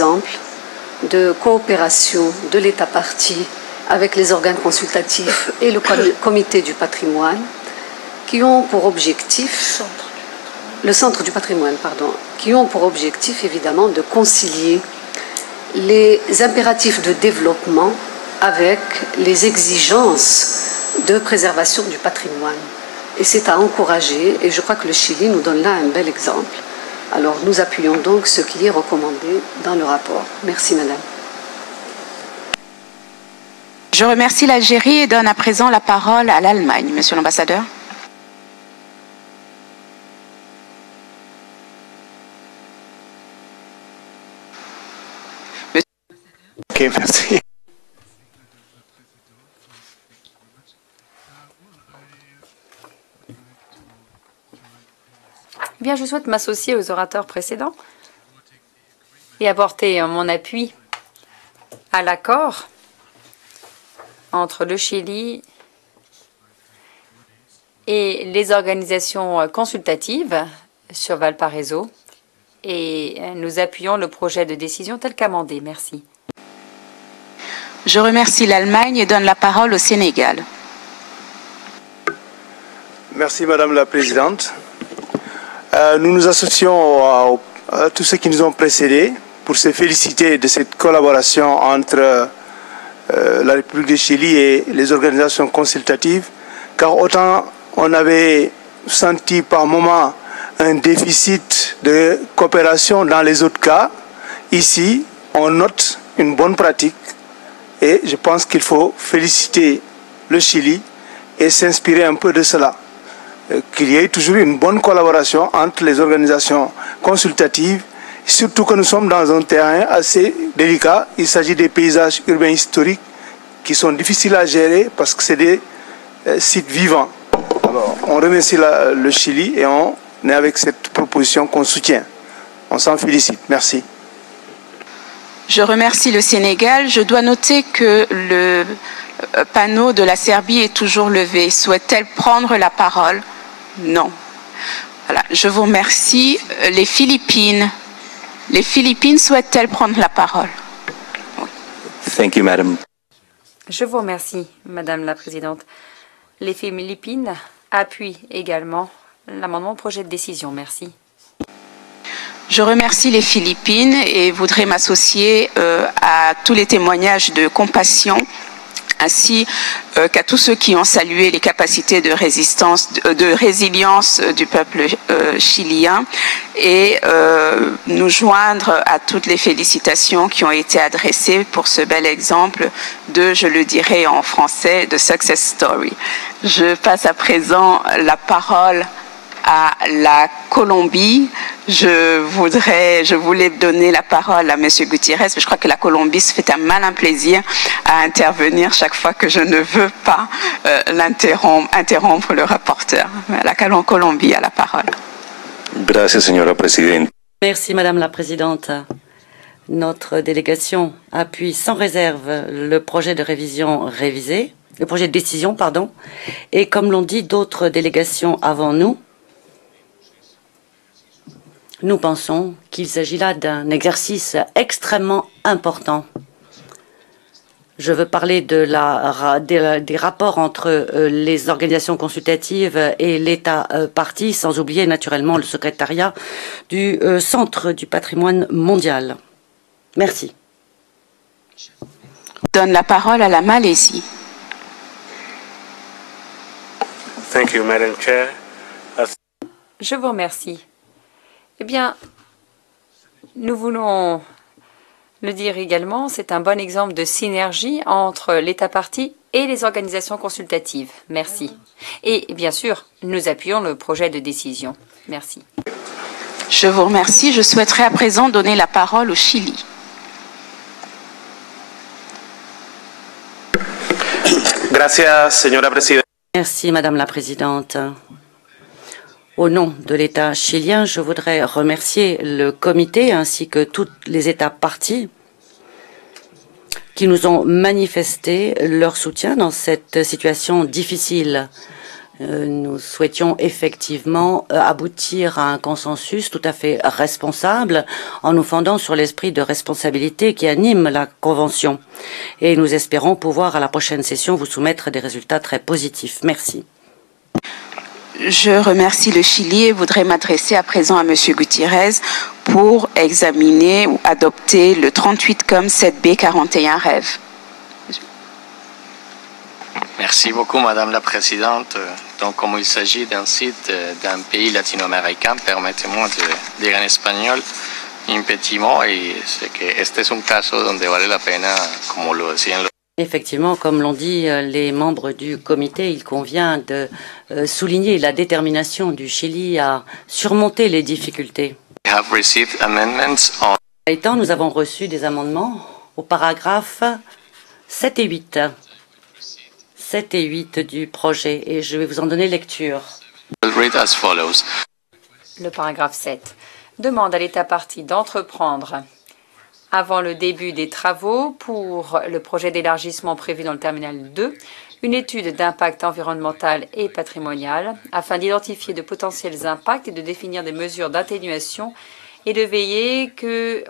exemple de coopération de l'État partie avec les organes consultatifs et le comité du patrimoine qui ont pour objectif, le centre du patrimoine, pardon, qui ont pour objectif évidemment de concilier les impératifs de développement avec les exigences de préservation du patrimoine. Et c'est à encourager, et je crois que le Chili nous donne là un bel exemple. Alors nous appuyons donc ce qui est recommandé dans le rapport. Merci Madame. Je remercie l'Algérie et donne à présent la parole à l'Allemagne. Monsieur l'ambassadeur. Ok, merci. Eh bien, je souhaite m'associer aux orateurs précédents et apporter mon appui à l'accord entre le Chili et les organisations consultatives sur Valparaiso. Et nous appuyons le projet de décision tel qu'amendé. Merci. Je remercie l'Allemagne et donne la parole au Sénégal. Merci Madame la Présidente. Nous nous associons à tous ceux qui nous ont précédés pour se féliciter de cette collaboration entre la République du Chili et les organisations consultatives, car autant on avait senti par moments un déficit de coopération dans les autres cas, ici on note une bonne pratique et je pense qu'il faut féliciter le Chili et s'inspirer un peu de cela. Qu'il y ait toujours une bonne collaboration entre les organisations consultatives, surtout que nous sommes dans un terrain assez délicat. Il s'agit des paysages urbains historiques qui sont difficiles à gérer parce que c'est des sites vivants. Alors, on remercie le Chili et on est avec cette proposition qu'on soutient. On s'en félicite. Merci. Je remercie le Sénégal. Je dois noter que le panneau de la Serbie est toujours levé. Souhaite-t-elle prendre la parole? Non. Voilà. Je vous remercie. Les Philippines. Les Philippines souhaitent-elles prendre la parole? Thank you, Madam. Je vous remercie, Madame la Présidente. Les Philippines appuient également l'amendement au projet de décision. Merci. Je remercie les Philippines et voudrais m'associer à tous les témoignages de compassion ainsi qu'à tous ceux qui ont salué les capacités de résilience du peuple chilien et nous joindre à toutes les félicitations qui ont été adressées pour ce bel exemple de, je le dirais en français, de success story. Je passe à présent la parole à la Colombie. Je voulais donner la parole à M. Gutiérrez, mais je crois que la Colombie se fait un malin plaisir à intervenir chaque fois que je ne veux pas interrompre le rapporteur. La Colombie a la parole. Gracias, señora presidenta. Merci, Madame la Présidente. Notre délégation appuie sans réserve le projet de révision révisé, le projet de décision, pardon, et comme l'ont dit d'autres délégations avant nous, nous pensons qu'il s'agit là d'un exercice extrêmement important. Je veux parler des rapports entre les organisations consultatives et l'État partie, sans oublier naturellement le secrétariat du Centre du patrimoine mondial. Merci. Je donne la parole à la Malaisie. Thank you, Madam Chair. Je vous remercie. Eh bien, nous voulons le dire également, c'est un bon exemple de synergie entre l'État partie et les organisations consultatives. Merci. Et bien sûr, nous appuyons le projet de décision. Merci. Je vous remercie. Je souhaiterais à présent donner la parole au Chili. Gracias, señora presidenta. Merci, Madame la Présidente. Au nom de l'État chilien, je voudrais remercier le comité ainsi que tous les États parties qui nous ont manifesté leur soutien dans cette situation difficile. Nous souhaitions effectivement aboutir à un consensus tout à fait responsable en nous fondant sur l'esprit de responsabilité qui anime la Convention. Et nous espérons pouvoir à la prochaine session vous soumettre des résultats très positifs. Merci. Je remercie le Chili et voudrais m'adresser à présent à M. Gutiérrez pour examiner ou adopter le 38 COM 7B 41 REV. Merci beaucoup, Madame la Présidente. Donc, comme il s'agit d'un site d'un pays latino-américain, permettez-moi de dire en espagnol un petit mot, y c'est que este es un caso donde vale la pena, como lo decían los... Effectivement, comme l'ont dit les membres du comité, il convient de souligner la détermination du Chili à surmonter les difficultés. We have received amendments on... Étant, nous avons reçu des amendements au paragraphe 7 et 8. 7 et 8 du projet, et je vais vous en donner lecture. Will read as follows. Le paragraphe 7 demande à l'État partie d'entreprendre, avant le début des travaux pour le projet d'élargissement prévu dans le terminal 2, une étude d'impact environnemental et patrimonial afin d'identifier de potentiels impacts et de définir des mesures d'atténuation et de veiller que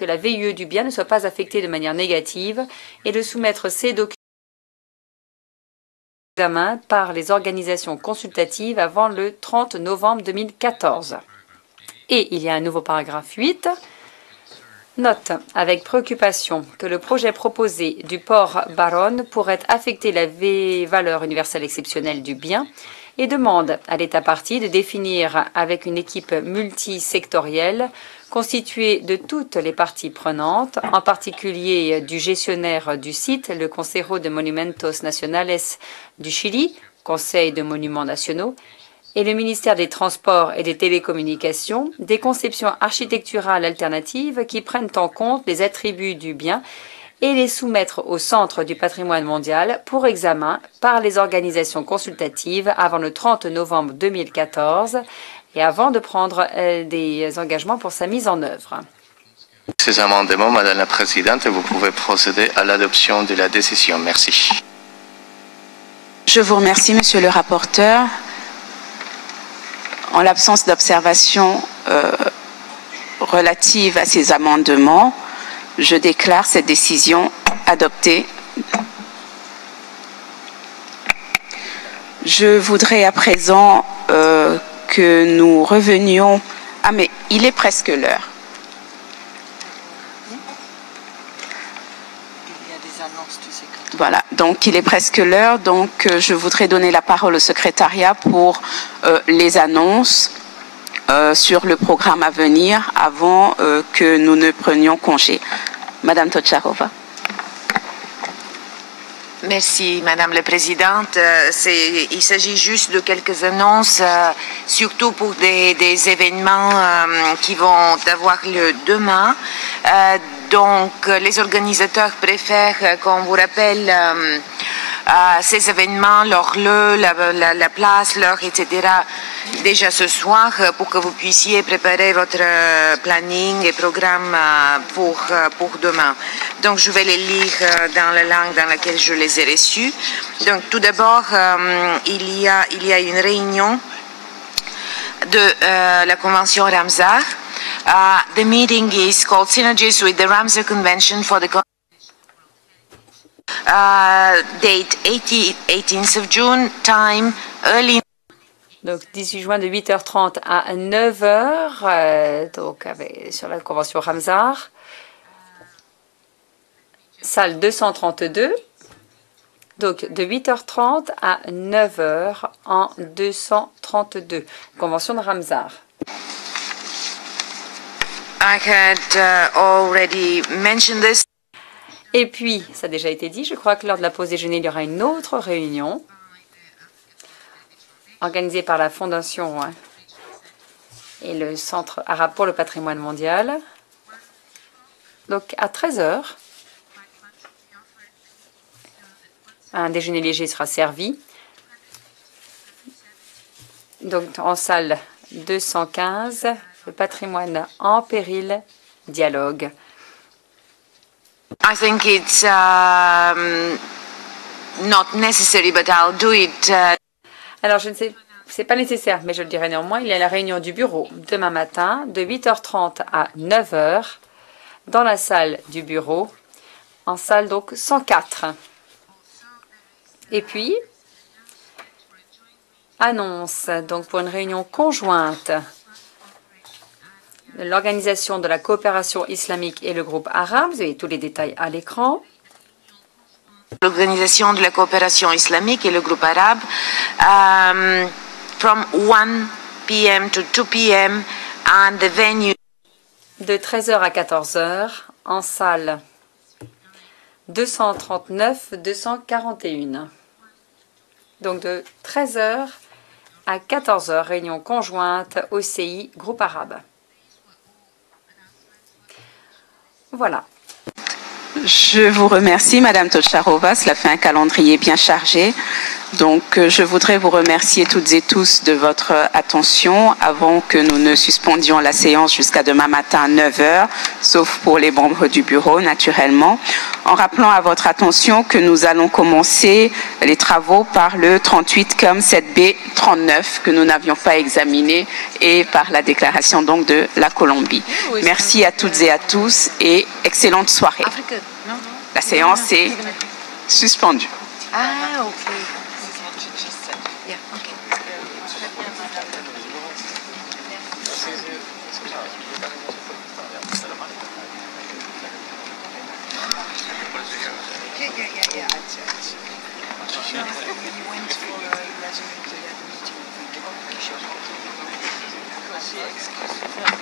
la VIE du bien ne soit pas affectée de manière négative et de soumettre ces documents examen par les organisations consultatives avant le 30 novembre 2014. Et il y a un nouveau paragraphe 8. Note avec préoccupation que le projet proposé du port Baronne pourrait affecter la valeur universelle exceptionnelle du bien et demande à l'État partie de définir avec une équipe multisectorielle constituée de toutes les parties prenantes, en particulier du gestionnaire du site, le Consejo de Monumentos Nacionales du Chili, Conseil de monuments nationaux, et le ministère des Transports et des Télécommunications, des conceptions architecturales alternatives qui prennent en compte les attributs du bien et les soumettre au Centre du patrimoine mondial pour examen par les organisations consultatives avant le 30 novembre 2014 et avant de prendre des engagements pour sa mise en œuvre. Ces amendements, Madame la Présidente, vous pouvez procéder à l'adoption de la décision. Merci. Je vous remercie, Monsieur le rapporteur. En l'absence d'observation relative à ces amendements, je déclare cette décision adoptée. Je voudrais à présent que nous revenions... Ah, mais il est presque l'heure. Voilà, donc il est presque l'heure, donc je voudrais donner la parole au secrétariat pour les annonces sur le programme à venir avant que nous ne prenions congé. Madame Tocharova. Merci, Madame la Présidente. Il s'agit juste de quelques annonces, surtout pour des événements qui vont avoir lieu demain. Donc, les organisateurs préfèrent qu'on vous rappelle ces événements, leur lieu, la place, l'heure, etc. déjà ce soir pour que vous puissiez préparer votre planning et programme pour demain. Donc, je vais les lire dans la langue dans laquelle je les ai reçus. Donc, tout d'abord, il y a une réunion de la Convention Ramsar. The meeting is called Synergies with the Ramsar Convention for the date 18th of June, time early. Donc 18 juin de 8h30 à 9h, donc sur la Convention Ramsar, salle 232. Donc de 8h30 à 9h en 232, Convention de Ramsar. I had already mentioned this. Et puis, ça a déjà été dit, je crois que lors de la pause déjeuner, il y aura une autre réunion organisée par la Fondation et le Centre arabe pour le patrimoine mondial. Donc, à 13h, un déjeuner léger sera servi. Donc, en salle 215, le patrimoine en péril, dialogue. I think it's not necessary, but I'll do it. Alors, je ne sais, c'est pas nécessaire, mais je le dirai néanmoins, il y a la réunion du bureau demain matin de 8h30 à 9h dans la salle du bureau, en salle donc 104. Et puis, annonce donc pour une réunion conjointe de l'Organisation de la coopération islamique et le groupe arabe. Vous avez tous les détails à l'écran. L'Organisation de la coopération islamique et le groupe arabe, from 1 p.m. to 2 p.m. and the venue. De 13h à 14h en salle 239-241. Donc de 13h à 14h, réunion conjointe OCI groupe arabe. Voilà. Je vous remercie, Madame Tocharova. Cela fait un calendrier bien chargé. Donc, je voudrais vous remercier toutes et tous de votre attention avant que nous ne suspendions la séance jusqu'à demain matin à 9h, sauf pour les membres du bureau, naturellement, en rappelant à votre attention que nous allons commencer les travaux par le 38 comme 7B 39 que nous n'avions pas examiné et par la déclaration donc de la Colombie. Merci à toutes et à tous et excellente soirée. La séance est suspendue. Ah, ok. Excuse me.